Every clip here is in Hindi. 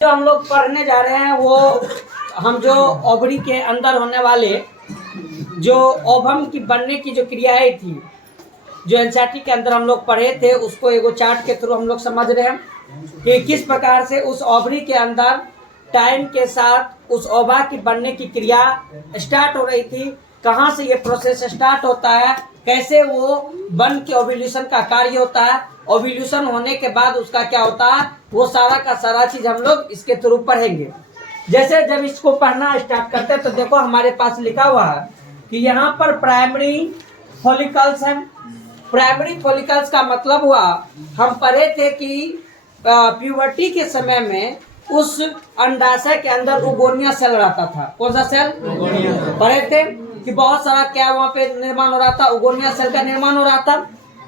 जो हम लोग पढ़ने जा रहे हैं वो हम जो ओवरी के अंदर होने वाले जो ओवम की बनने की जो क्रियाएं थी जो एनसीईआरटी के अंदर हम लोग पढ़े थे उसको एगो चार्ट के थ्रू हम लोग समझ रहे हैं कि किस प्रकार से उस ओवरी के अंदर टाइम के साथ उस ओवा की बनने की क्रिया स्टार्ट हो रही थी, कहाँ से ये प्रोसेस स्टार्ट होता है, कैसे वो बन के ओव्यूलेशन का कार्य होता है, ओव्यूलेशन होने के बाद उसका क्या होता है, वो सारा का सारा चीज हम लोग इसके थ्रू पढ़ेंगे। जैसे जब इसको पढ़ना स्टार्ट करते हैं तो देखो हमारे पास लिखा हुआ है कि यहाँ पर प्राइमरी फॉलिकल्स है। प्राइमरी फॉलिकल्स का मतलब हुआ, हम पढ़े थे कि प्यूबर्टी के समय में उस अंडाशय के अंदर उगोनिया सेल रहता था। कौन सा सेल? पढ़े थे कि बहुत सारा क्या वहाँ पे निर्माण हो रहा था, उगोनिया सेल का निर्माण हो रहा था।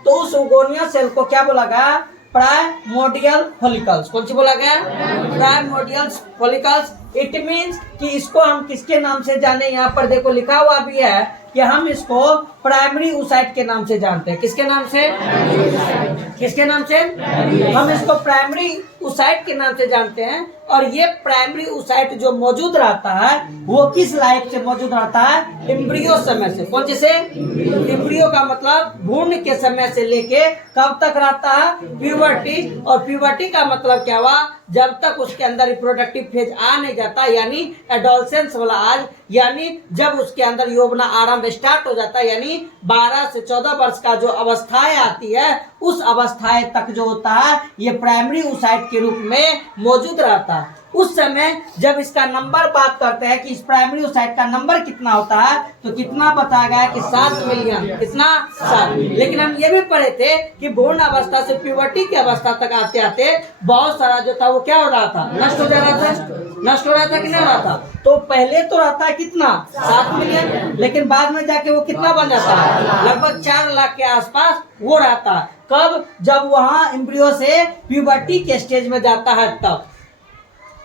तो उस उगोनिया सेल को क्या बोला गया? Primordial follicles. कौन सी बोला गया? Primordial follicles. इट मीन्स कि इसको हम किसके नाम से जाने, यहाँ पर देखो लिखा हुआ भी है कि हम इसको प्राइमरी oocyte के नाम से जानते हैं। किसके नाम से? किसके नाम से? हम इसको प्राइमरी oocyte के नाम से जानते हैं। और ये प्राइमरी oocyte जो मौजूद रहता है वो किस लाइफ से मौजूद रहता है? एम्ब्रियो समय से। कौन से? एम्ब्रियो का मतलब भ्रूण के समय से लेके कब तक रहता है? प्यूबर्टी। और प्यूबर्टी का मतलब क्या हुआ? जब तक उसके अंदर रिप्रोडक्टिव फेज आ नहीं जाता, यानी एडोलसेंस वाला आज, यानी जब उसके अंदर यौवना आरंभ स्टार्ट हो जाता है, यानी 12 से 14 वर्ष का जो अवस्थाएं आती है उस अवस्थाएं तक जो होता है ये प्राइमरी oocyte के रूप में मौजूद रहता है। उस समय जब इसका नंबर बात करते हैं कि इस प्राइमरी oocyte का नंबर कितना होता है तो कितना बताया गया कि 7 मिलियन। कितना? 7। लेकिन हम ये भी पढ़े थे कि भ्रूण अवस्था से प्यूबर्टी की अवस्था तक आते आते बहुत सारा जो था वो क्या हो रहा था? नष्ट हो जा रहा था। नष्ट हो रहा था कि नहीं हो रहा था? तो पहले तो रहता है कितना? 7 मिलियन, लेकिन बाद में जाके वो कितना बन जाता है? लगभग 4 लाख के आसपास वो रहता है। कब? जब वहाँ एम्ब्रियो से प्यूबर्टी के स्टेज में जाता है तब।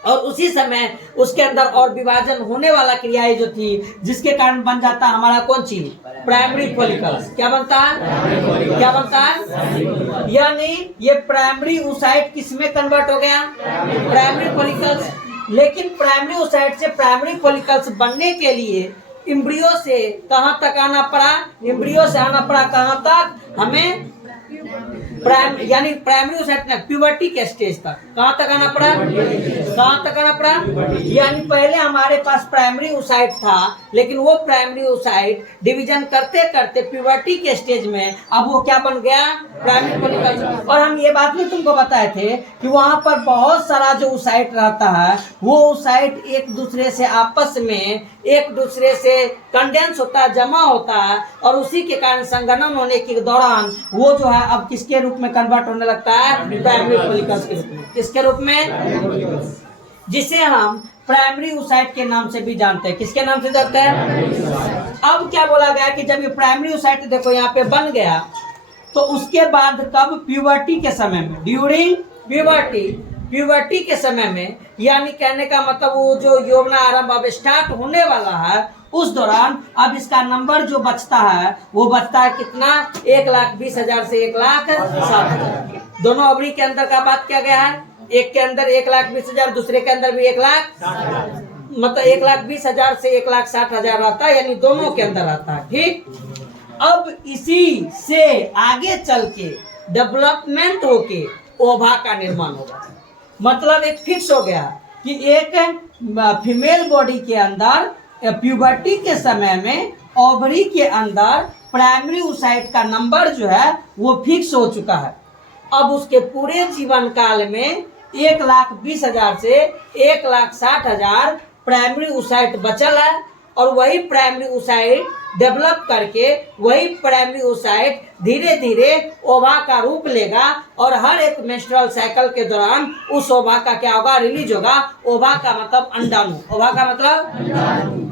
और उसी समय उसके अंदर और विभाजन होने वाला क्रियाएं जो थी जिसके कारण बन जाता हमारा कौन चीज? Primary follicles. क्या बनता है? क्या बनता है? यानी ये प्राइमरी oocyte किस में कन्वर्ट हो गया? Primary follicles. लेकिन प्राइमरी oocyte से प्राइमरी फॉलिकल्स बनने के लिए एम्ब्रियो से कहाँ तक आना पड़ा? एम्ब्रियो से आना पड़ा कहाँ तक? हमें यानी प्राइमरी oocyte प्यूबर्टी के स्टेज तक। कहाँ तक आना पड़ा? कहाँ तक आना पड़ा? यानी पहले हमारे पास प्राइमरी oocyte था, लेकिन वो प्राइमरी oocyte डिवीजन करते करते प्यूबर्टी के स्टेज में अब वो क्या बन गया? Primary follicles. और हम ये बात भी तुमको बताए थे कि वहाँ पर बहुत सारा जो oocyte रहता है वो oocyte एक दूसरे से आपस में एक दूसरे से कंडेंस होता है, जमा होता है, और उसी के कारण संघनन होने के दौरान वो जो है अब किसके रूप में कन्वर्ट होने लगता है? प्राइमरी फॉलिकल्स के रूप में। किसके रूप में? जिसे हम प्राइमरी oocyte के नाम से भी जानते हैं। किसके नाम से जानते हैं? अब क्या बोला गया कि जब ये प्राइमरी oocyte देखो यहाँ पे बन गया तो उसके बाद कब? प्यूबर्टी के समय में। ड्यूरिंग प्यूबर्टी के समय में, यानी कहने का मतलब वो जो यौवना आरंभ अब स्टार्ट होने वाला है उस दौरान अब इसका नंबर जो बचता है वो बचता है कितना? 1,20,000 से 1,07,000। दोनों ओवरी के अंदर का बात किया गया है। एक के अंदर 1,20,000, दूसरे के अंदर भी 1,60,000, मतलब 1,20,000 से 1,60,000 आता है, यानी दोनों के अंदर आता है। ठीक। अब इसी से आगे चल के डेवलपमेंट होके ओवा का निर्माण होगा। मतलब एक फिक्स हो गया कि एक फीमेल बॉडी के अंदर प्यूबर्टी के समय में ओवरी के अंदर प्राइमरी oocyte का नंबर जो है वो फिक्स हो चुका है। अब उसके पूरे जीवन काल में 1,20,000 से 1,60,000 प्राइमरी oocyte बचल है, और वही प्राइमरी oocyte डेवलप करके वही प्राइमरी oocyte धीरे धीरे ओवा का रूप लेगा, और हर एक मेंस्ट्रुअल साइकिल के दौरान उस ओवा का क्या होगा? रिलीज होगा। ओवा का मतलब अंडाणु। ओवा का मतलब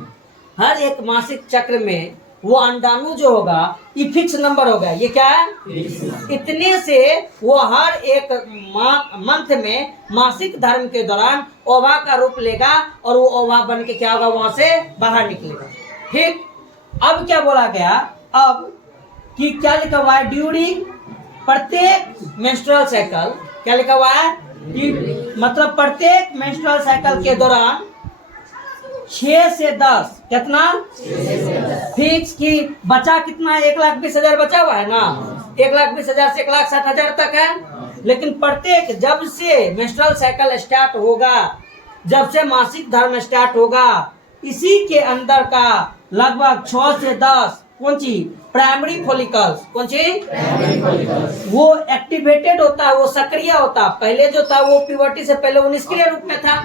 हर एक मासिक चक्र में वो अंडाणु जो होगा ये फिक्स नंबर होगा। ये क्या है? इतने से वो हर एक मंथ में मासिक धर्म के दौरान ओवा का रूप लेगा, और वो ओवा बन के क्या होगा? वहां से बाहर निकलेगा। ठीक। अब क्या बोला गया? अब कि क्या लिखा हुआ है? ड्यूरिंग प्रत्येक मेंस्ट्रुअल साइकिल, क्या लिखा हुआ है? मतलब प्रत्येक मेंस्ट्रुअल साइकिल के दौरान 6 से 10 कितना फिक्स की बचा कितना 1,20,000 बचा हुआ है ना, 1,20,000 से 1,60,000 तक है। लेकिन प्रत्येक जब से मेंस्ट्रुअल साइकिल स्टार्ट होगा, जब से मासिक धर्म स्टार्ट होगा, इसी के अंदर का लगभग 6 से 10 कौन सी प्राइमरी फॉलिकल्स, कौन सी वो एक्टिवेटेड होता है, वो सक्रिय होता है। पहले जो था वो प्यूबर्टी से पहले वो निष्क्रिय रूप में था।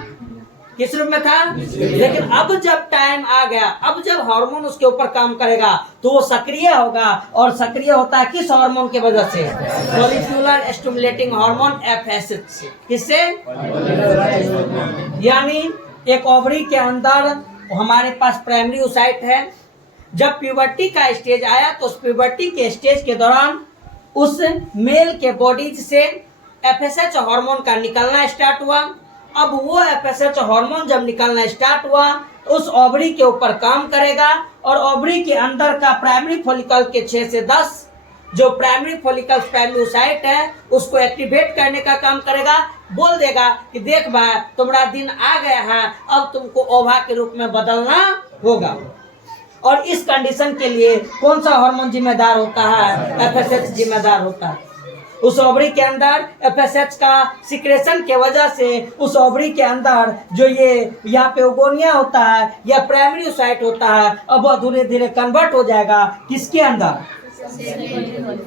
किस रूप में था? लेकिन अब जब टाइम आ गया, अब जब हार्मोन उसके ऊपर काम करेगा तो वो सक्रिय होगा। और सक्रिय होता है किस हार्मोन की वजह से? Follicular stimulating hormone FSH। किससे? यानी एक ओवरी के अंदर हमारे पास प्राइमरी ओसाइट है। जब प्यूबर्टी का स्टेज आया तो उस प्यूबर्टी के स्टेज के दौरान उस मेल के बॉडीज से FSH हार्मोन का निकलना स्टार्ट हुआ। अब वो FSH हार्मोन जब निकलना स्टार्ट हुआ तो उस ओवरी के ऊपर काम करेगा और ओवरी के अंदर का प्राइमरी फॉलिकल के 6 से 10 जो प्राइमरी फॉलिकल्स प्राइमरी ओसाइट है उसको एक्टिवेट करने का काम करेगा। बोल देगा कि देख भाई तुम्हारा दिन आ गया है, अब तुमको ओवा के रूप में बदलना होगा। और इस कंडीशन के लिए कौन सा हार्मोन जिम्मेदार होता है? FSH जिम्मेदार होता है। उस ओवरी के अंदर FSH का सिक्रेशन के वजह से उस ओवरी के अंदर जो ये यहाँ पे ओगोनिया होता है या प्राइमरी ओसाइट होता है, अब वो धीरे धीरे कन्वर्ट हो जाएगा किसके अंदर?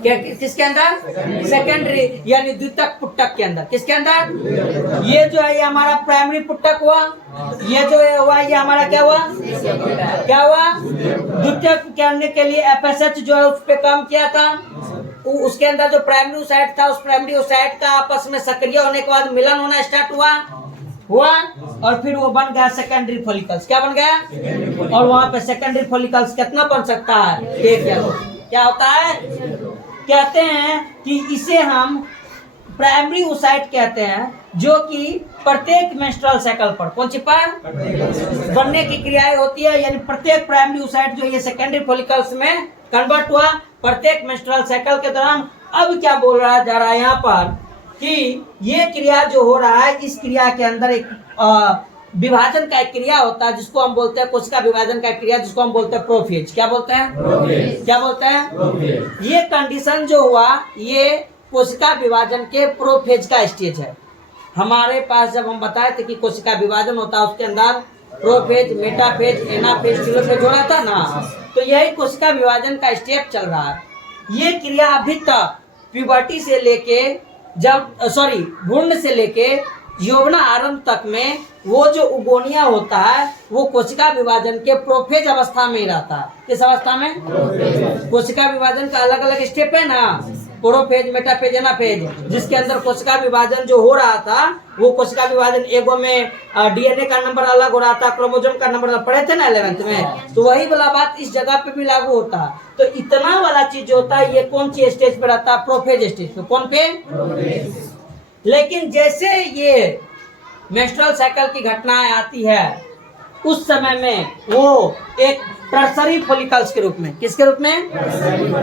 किसके अंदर? सेकेंडरी यानी द्वितीयक पुट्टक के अंदर। किसके अंदर? ये जो है ये हमारा प्राइमरी पुट्टक हुआ, ये जो है हुआ ये हमारा क्या हुआ? क्या हुआ? द्वितीयक करने के लिए FSH जो है उस पे काम किया था। उसके अंदर जो प्राइमरी ओसाइट था उस प्राइमरी ओसाइट का आपस में सक्रिय होने के बाद मिलन होना स्टार्ट हुआ और फिर वो बन गया सेकेंडरी फॉलिकल्स। क्या बन गया? और वहां पे सेकेंडरी फॉलिकल्स कितना बन सकता है? 1 या 2। क्या होता है? कहते हैं कि इसे हम प्राइमरी ओसाइट कहते हैं, जो कि प्रत्येक मेंस्ट्रुअल साइकिल पर कौन सी पर बनने की क्रियाएं होती है। यानी प्रत्येक प्राइमरी ओसाइट जो ये सेकेंडरी फॉलिकल्स में कन्वर्ट हुआ प्रत्येक मेंस्ट्रुअल साइकिल के दौरान। अब क्या बोल रहा जा रहा है यहाँ पर कि ये क्रिया जो हो रहा है, इस क्रिया के अंदर एक विभाजन का एक क्रिया होता है जिसको हम बोलते हैं कोशिका विभाजन का क्रिया, जिसको हम बोलते हैं प्रोफेज। क्या बोलते हैं? क्या बोलते हैं? ये कंडीशन जो हुआ ये कोशिका विभाजन के प्रोफेज का स्टेज है। हमारे पास जब हम बताए थे कि कोशिका विभाजन होता है उसके अंदर प्रोफेज, मेटाफेज, एनाफेज, टेलोफेज हो रहा था ना, तो यही कोशिका विभाजन का स्टेप चल रहा है। ये क्रिया अभी तक प्यूबर्टी से लेके भ्रूण से लेके यौवना आरंभ तक में वो जो उगोनिया होता है वो कोशिका विभाजन के प्रोफेज अवस्था में ही रहता है। किस अवस्था में? कोशिका विभाजन का अलग अलग स्टेप है ना, प्रोफेज, मेटाफेज, एनाफेज, जिसके अंदर कोशिका विभाजन जो हो रहा था वो कोशिका विभाजन एगो में DNA का नंबर अलग हो रहा था, क्रोमोसोम का नंबर अलग, पढ़े थे ना 11th में, तो वही वाला बात इस जगह पे भी लागू होता है। तो इतना वाला चीज जो होता है ये कौन सी स्टेज पे रहता है? प्रोफेज स्टेज पे। कौन पे? लेकिन जैसे ये मेंस्ट्रुअल साइकिल की घटनाएं आती है उस समय में वो एक टर्सरी फॉलिकल्स के रूप में, किसके रूप में?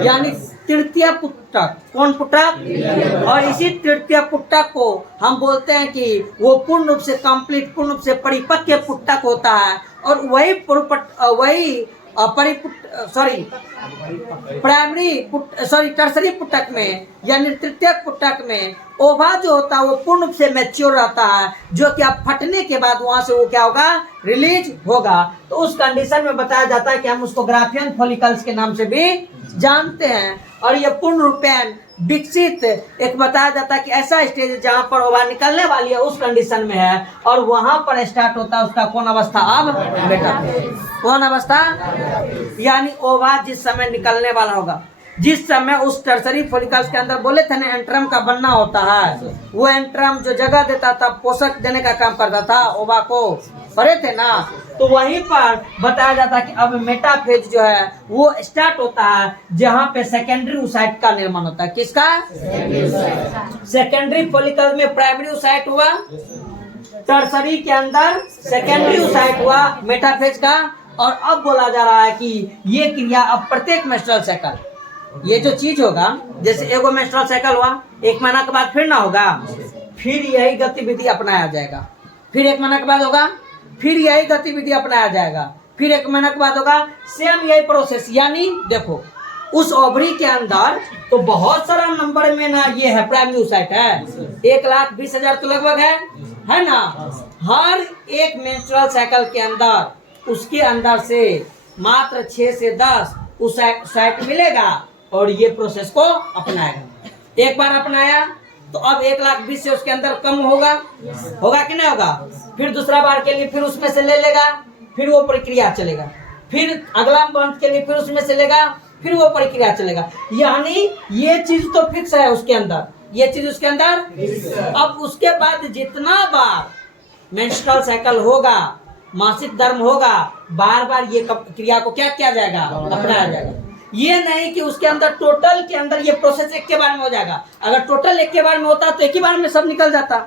यानी तृतीय पुट्टक। कौन पुट्टक? और इसी तृतीय पुट्टक को हम बोलते हैं कि वो पूर्ण रूप से कंप्लीट, पूर्ण रूप से परिपक्व पुट्टक होता है। और वही टर्सरी पुट्टक में यानी तृतीय पुट्टक में ओवा जो होता है वो पूर्ण रूप से मैच्योर रहता है, जो कि अब फटने के बाद वहां से वो क्या होगा? रिलीज होगा। तो उस कंडीशन में बताया जाता है कि हम उसको ग्राफियन फॉलिकल्स के नाम से भी जानते हैं। और ये पूर्ण रूपेण विकसित एक बताया जाता है कि ऐसा स्टेज जहां पर ओवा निकलने वाली है उस कंडीशन में है, और वहां पर स्टार्ट होता है उसका कौन अवस्था? अब बेटा कौन अवस्था? यानी ओवा जिस समय निकलने वाला होगा, जिस समय उस टर्सरी फॉलिकल्स के अंदर बोले थे ना एंट्रम का बनना होता है, वो एंट्रम जो जगह देता था, पोषक देने का काम करता था ओवा को, पढ़े थे ना, तो वहीं पर बताया जाता है कि अब मेटाफेज जो है वो स्टार्ट होता है जहां पे सेकेंडरी ओसाइट का निर्माण होता है। किसका? सेकेंडरी फॉलिकल में प्राइमरी ओसाइट हुआ, टर्सरी के अंदर सेकेंडरी ओसाइट हुआ मेटाफेज का। और अब बोला जा रहा है कि ये क्रिया अब प्रत्येक मेंस्ट्रुअल साइकिल, ये जो चीज होगा जैसे एगो मेंस्ट्रुअल साइकिल हुआ 1 महीना के बाद फिर ना होगा, फिर यही गतिविधि अपनाया जाएगा। फिर 1 महीने के बाद होगा, फिर यही गतिविधि अपनाया जाएगा। फिर 1 महीने के बाद होगा, सेम यही प्रोसेस। यानी देखो उस ओवरी के अंदर तो बहुत सारा नंबर में ना ये है, प्राइम न्यूसाइट है, 1,20,000 तो लगभग है ना। हर एक मेंस्ट्रुअल साइकिल के अंदर उसके अंदर से मात्र 6 से 10 उस साइट मिलेगा और ये प्रोसेस को अपनाएगा। एक बार अपनाया तो अब 1,20,000 से उसके अंदर कम होगा कि नहीं होगा। फिर दूसरा बार के लिए फिर उसमें से ले लेगा, फिर वो प्रक्रिया चलेगा। फिर अगला मंथ के लिए फिर उसमें से लेगा, फिर वो प्रक्रिया चलेगा। यानी ये चीज तो फिक्स है उसके अंदर, ये चीज उसके अंदर। अब उसके बाद जितना बार मेंस्ट्रुअल साइकिल होगा, मासिक धर्म होगा, बार बार ये क्रिया को क्या किया जाएगा, अपनाया जाएगा। ये नहीं कि उसके अंदर टोटल के अंदर ये प्रोसेस एक के बार में हो जाएगा। अगर टोटल एक के बार में होता तो एक ही बार में सब निकल जाता।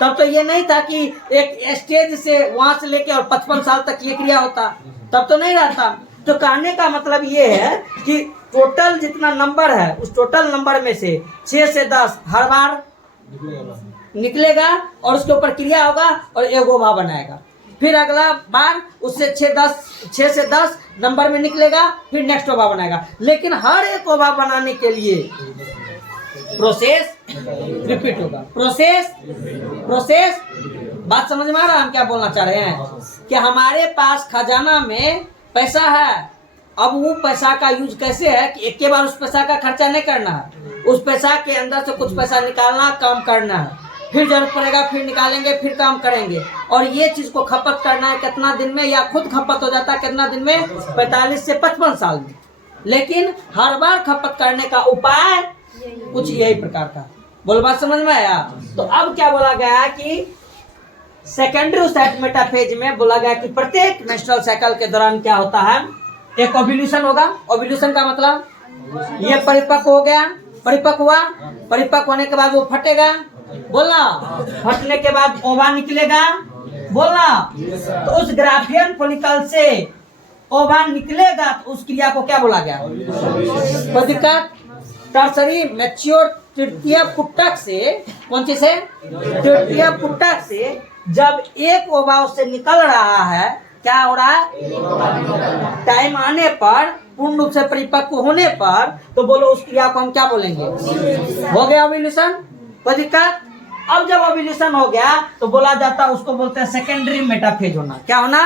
तब तो ये नहीं था कि एक स्टेज से वहां से लेके और 55 साल तक ये क्रिया होता, तब तो नहीं रहता। तो कहने का मतलब ये है कि टोटल जितना नंबर है उस टोटल नंबर में से 6 से 10 हर बार निकलेगा और उसके ऊपर क्रिया होगा और एक ओभा बनाएगा। फिर अगला बार उससे 6 से 10 नंबर में निकलेगा, फिर नेक्स्ट ओभा बनाएगा। लेकिन हर एक ओभा बनाने के लिए प्रोसेस रिपीट होगा। प्रोसेस बात समझ में आ रहा है हम क्या बोलना चाह रहे हैं? कि हमारे पास खजाना में पैसा है, अब वो पैसा का यूज कैसे है कि एक के बार उस पैसा का खर्चा नहीं करना है, उस पैसा के अंदर से कुछ पैसा निकालना, काम करना है, फिर जरूरत पड़ेगा फिर निकालेंगे, फिर काम करेंगे। और ये चीज को खपत करना है कितना दिन में, या खुद खपत हो जाता है कितना दिन में, 45 से 55 साल में। लेकिन हर बार खपत करने का उपाय कुछ यही प्रकार का। बोल बात समझ में आया? तो अब क्या बोला गया है कि सेकेंडरी साइट मेटाफेज में बोला गया कि प्रत्येक मेंस्ट्रुअल साइकिल के दौरान क्या होता है, एक ओव्यूलेशन होगा। ओव्यूलेशन का मतलब ये परिपक्व हो गया, परिपक्व हुआ, परिपक्व होने के बाद वो फटेगा, बोलना, फटने के बाद ओवा निकलेगा, बोलना। तो उस ग्राफियन फॉलिकल से ओवा निकलेगा तो उस क्रिया को क्या बोला गया, कोई दिक्कत। टर्सरी मैच्योर तृतीय पुटक से, कौन सी से, तृतीय पुटक से जब एक ओवा से निकल रहा है, क्या हो रहा है, टाइम आने पर, पूर्ण रूप से परिपक्व होने पर, तो बोलो उस क्रिया को हम क्या बोलेंगे, हो गया ओव्यूलेशन, कोई दिक्कत। अब जब ओव्यूलेशन हो गया तो बोला जाता है, उसको बोलते हैं सेकेंडरी मेटाफेज होना। क्या होना,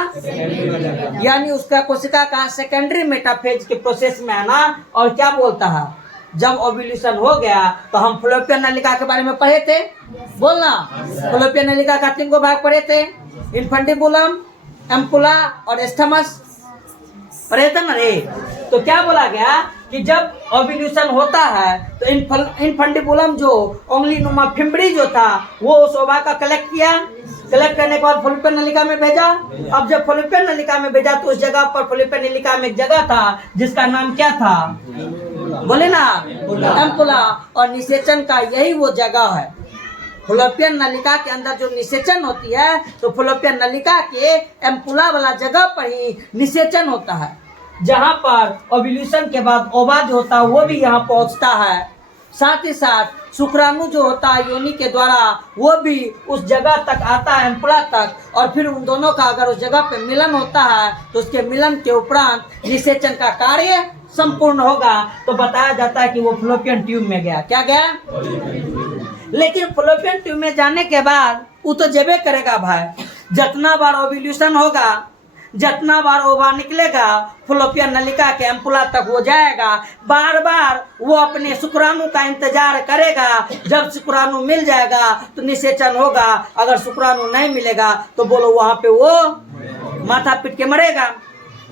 यानी उसका कोशिका का सेकेंडरी मेटाफेज के प्रोसेस में आना। और क्या बोलता है, जब ओव्यूलेशन हो गया तो हम फ्लोपियन नलिका के बारे में पढ़े थे, बोलना। फ्लोपियन नलिका का 3 भाग पढ़े थे, इन्फेंटिबुलम, एम्पुला और एस्थमस, पढ़े थे ना रे। तो क्या बोला गया कि जब ओव्यूलेशन होता है तो इन्फेंटिबुलम जो उंगली नुमा फिम्बड़ी जो था वो उस ओवा का कलेक्ट किया, कलेक्ट करने के बाद फ्लोपियन नलिका में भेजा। अब जब फ्लोपियन नलिका में भेजा तो उस जगह पर फ्लोपियन नलिका में एक जगह था जिसका नाम क्या था, बोले ना, एम्पुला। और निषेचन का यही वो जगह है। फ्लोपियन नलिका के अंदर जो निषेचन होती है तो फ्लोपियन नलिका के एम्पुला वाला जगह पर ही निषेचन होता है, जहाँ पर ओव्यूलेशन के बाद ओवा जो होता है वो भी यहाँ पहुँचता है। साथ ही साथ शुक्राणु जो होता है योनि के द्वारा वो भी उस जगह तक आता है, एम्पुला तक। और फिर उन दोनों का अगर उस जगह पे मिलन होता है तो उसके मिलन के उपरांत निषेचन का कार्य संपूर्ण होगा। तो बताया जाता है कि वो फ्लोपियन ट्यूब में गया। क्या गया? लेकिन फ्लोपियन ट्यूब में जाने के बाद वो तो जेबे करेगा भाई। जितना बार ओव्यूलेशन होगा, जितना बार ओवा निकलेगा, फ्लोपियन नलिका के एम्पुला तक वो जाएगा। बार बार वो अपने शुक्राणु का इंतजार करेगा। जब शुक्राणु मिल जाएगा तो निषेचन होगा, अगर शुक्राणु नहीं मिलेगा तो बोलो वहां पे वो माथा पीट के मरेगा।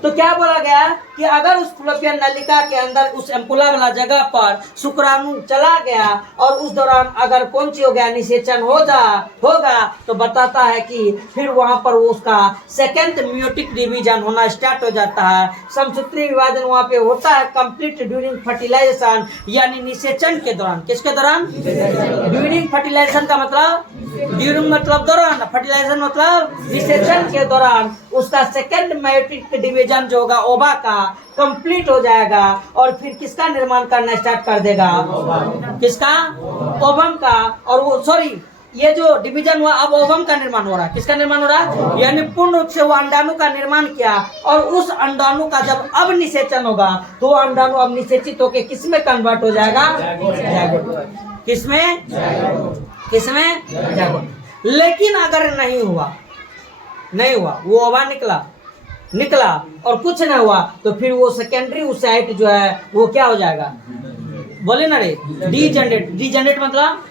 तो क्या बोला गया कि अगर उस फ्लोपियन नलिका के अंदर उस एम्पुला वाला जगह पर शुक्राणु चला गया और उस दौरान अगर कौन सी हो गया, निषेचन होगा तो बताता है कि फिर वहां पर उसका सेकेंड म्यूटिक डिवीजन होना स्टार्ट हो जाता है। समसूत्री विभाजन वहां पे होता है कंप्लीट ड्यूरिंग फर्टिलाइजेशन, यानी निषेचन के दौरान। किसके दौरान? ड्यूरिंग फर्टिलाइजेशन का मतलब, ड्यूरिंग मतलब दौरान, फर्टिलाइजेशन मतलब निषेचन के दौरान उसका सेकेंड म्यूटिक डिवीजन जो होगा ओवा का कंप्लीट हो जाएगा। और फिर किसका निर्माण करना स्टार्ट कर देगा? किसका? ओवम का। और वो ये जो डिवीजन हुआ, अब ओवम का निर्माण हो रहा है। किसका निर्माण हो रहा है? यानी पूर्ण रूप से वो अंडाणु का निर्माण किया, और उस अंडाणु का जब अब निषेचन होगा तो अंडाणु अब निषेचित होकर किसमें कन्वर्ट हो जाएगा? जायगोट। किसमें? किसमें? जायगोट। लेकिन अगर नहीं हुआ, वो ओवा निकला और कुछ नहीं हुआ, तो फिर वो सेकेंडरी ओसाइट जो है वो क्या हो जाएगा? बोले ना रे, डिजेनरेट मतलब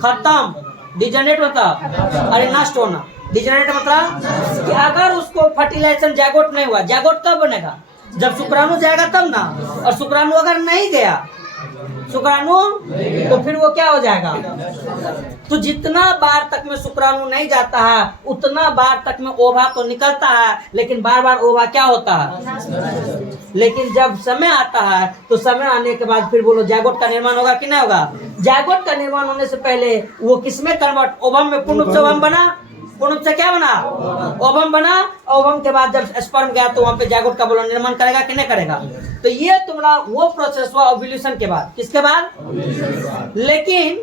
खत्म, डिजेनरेट मतलब अरे नष्ट होना, डिजेनरेट मतलब कि अगर उसको फर्टिलाइजेशन जायगोट नहीं हुआ, जायगोट कब बनेगा? जब शुक्राणु जाएगा तब ना, और शुक्राणु अगर नहीं गया शुक्राणु, तो फिर वो क्या हो जाएगा? तो जितना बार तक में शुक्राणु नहीं जाता है उतना बार तक में ओवा तो निकलता है, लेकिन बार बार ओवा क्या होता है? लेकिन जब समय आता है तो समय आने के बाद फिर बोलो जायगोट का निर्माण होगा कि नहीं होगा? जायगोट का निर्माण होने से पहले वो किसमें कन्वर्ट? ओवम में पूर्ण रूप से ओवम बना, पूर्ण रूप से क्या बना? ओवम बना। ओवम के बाद जब स्पर्म गया तो वहां पे जायगोट का बोलो निर्माण करेगा कि नहीं करेगा? तो ये तुम्हारा वो प्रोसेस हुआ ओव्यूलेशन के बाद। किसके बाद? लेकिन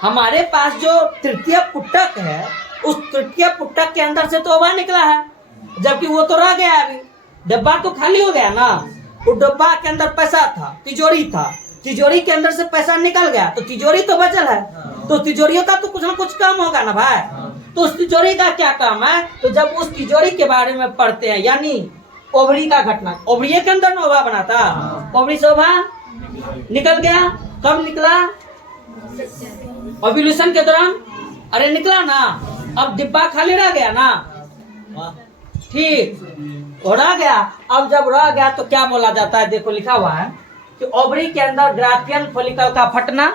हमारे पास जो तृतीय पुटक है, उस तृतीय पुटक के अंदर से तो ओवा निकला है, जबकि वो तो रह गया, अभी डब्बा तो खाली हो गया ना। वो डब्बा के अंदर पैसा था, तिजोरी था, तिजोरी के अंदर से पैसा निकल गया तो तिजोरी तो बचल है, तो तिजोरियों का तो कुछ ना कुछ काम होगा ना भाई। तो उस तिजोरी का क्या काम है? तो जब उस तिजोरी के बारे में पढ़ते हैं, यानी ओवरी का घटना, ओवरी के अंदर ओवा बना था, ओवरी से ओवा निकल गया। कब निकला? ओव्यूलेशन के दौरान। अरे निकला ना, अब डिब्बा खाली रह गया ना, ठीक रह गया। अब जब रह गया तो क्या बोला जाता है? देखो लिखा हुआ है कि ओवरी के अंदर ग्राफियन फॉलिकल का फटना,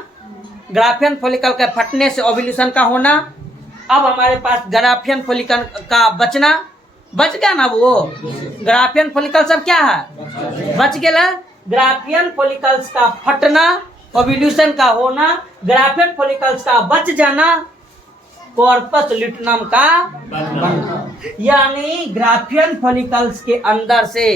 ग्राफियन फॉलिकल के फटने से ओव्यूलेशन का होना। अब हमारे पास ग्राफियन फॉलिकल का बचना, बच गया ना, वो ग्राफियन फॉलिकल सब क्या है? बच गया। ग्राफियन फॉलिकल्स का फटना, ओव्यूलेशन का होना, ग्राफियन फॉलिकल्स का बच जाना, कॉर्पस ल्यूटिनम का बनना। यानी ग्राफियन फॉलिकल्स के अंदर से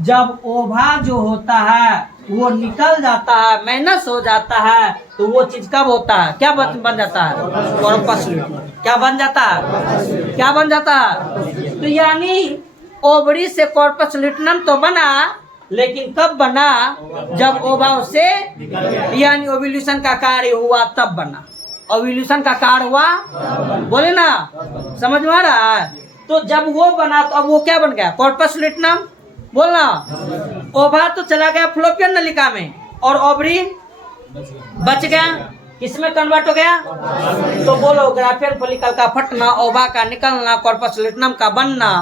जब ओवा जो होता है वो निकल जाता है, माइनस हो जाता है, तो वो चीज कब होता है? क्या बन जाता है? कॉर्पस ल्यूटिनम। क्या बन जाता है? क्या बन जाता है? तो यानी ओवरी से कॉर्पस ल्यूटिनम तो बना, लेकिन कब बना? जब ओवा से यानी ओव्यूलेशन का कार्य हुआ तब बना। ओव्यूलेशन का कार्य हुआ, बोले ना, समझ में आ रहा है? तो जब वो बना तो अब वो क्या बन गया? कॉर्पस ल्यूटिनम। बोलना, ओवा तो चला गया फ्लोपियन नलिका में, और ओवरी बच गया, किसमें कन्वर्ट हो गया? तो बोलो ग्राफियन फॉलिकल का फटना, ओवा का निकलना, कॉर्पस ल्यूटिनम का बनना,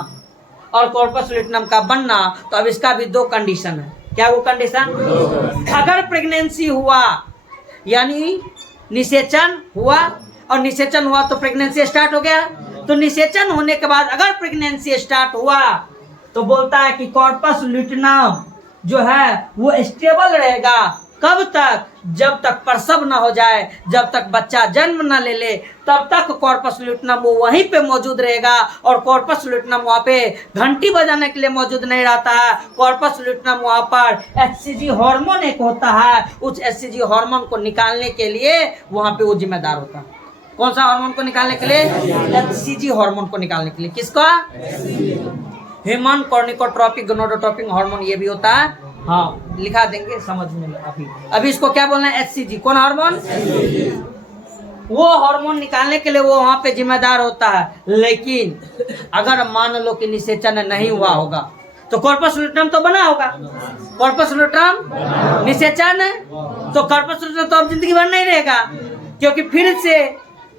और कॉर्पस ल्यूटिनम का बनना। तो अब इसका भी दो कंडीशन है। क्या वो कंडीशन? अगर प्रेगनेंसी हुआ यानी निषेचन हुआ, और निषेचन हुआ तो प्रेगनेंसी स्टार्ट हो गया। तो निषेचन होने के बाद अगर प्रेगनेंसी स्टार्ट हुआ तो बोलता है कि कॉर्पस ल्यूटिनम जो है वो स्टेबल रहेगा। कब तक? जब तक प्रसव ना हो जाए, जब तक बच्चा जन्म ना ले ले, तब तक कॉर्पस ल्यूटिनम वो वहीं पे मौजूद रहेगा। और कॉर्पस ल्यूटिनम वहाँ पे घंटी बजाने के लिए मौजूद नहीं रहता है। कॉर्पस ल्यूटिनम वहाँ पर एचसीजी हार्मोन एक होता है, उस एचसीजी हार्मोन को निकालने के लिए वहाँ पे वो जिम्मेदार होता है। कौन सा हार्मोन को निकालने के लिए? एचसीजी हार्मोन को निकालने के लिए। किसका? ह्यूमन कॉर्निकोट्रोपिक गोनाडोट्रोपिक हार्मोन ये भी होता है। हाँ, लिखा देंगे, समझ में अभी इसको क्या बोलना है? एचसीजी। कौन हार्मोन? वो हार्मोन निकालने के लिए वो वहाँ पे जिम्मेदार होता है। लेकिन अगर मान लो कि निषेचन नहीं हुआ होगा तो कॉर्पस ल्यूटिनम तो बना होगा। कॉर्पस ल्यूटिनम निषेचन, तो कॉर्पस ल्यूटिनम तो अब जिंदगी भर नहीं रहेगा, क्योंकि फिर से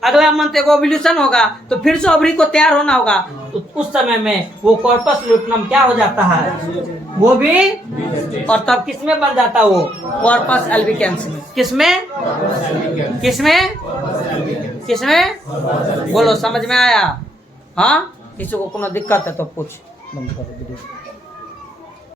अगला मंथ एक ओव्यूलेशन होगा, तो फिर से ओवरी को तैयार होना होगा। तो उस समय में वो कॉर्पस ल्यूटिनम क्या हो जाता है? वो भी, और तब किसमें बन जाता है? वो कॉर्पस अल्बिकेंस में। किसमें? किसमें? किसमें? बोलो, समझ में आया? हाँ, किसी को कोनो दिक्कत है तो पूछ। बंद करो वीडियो।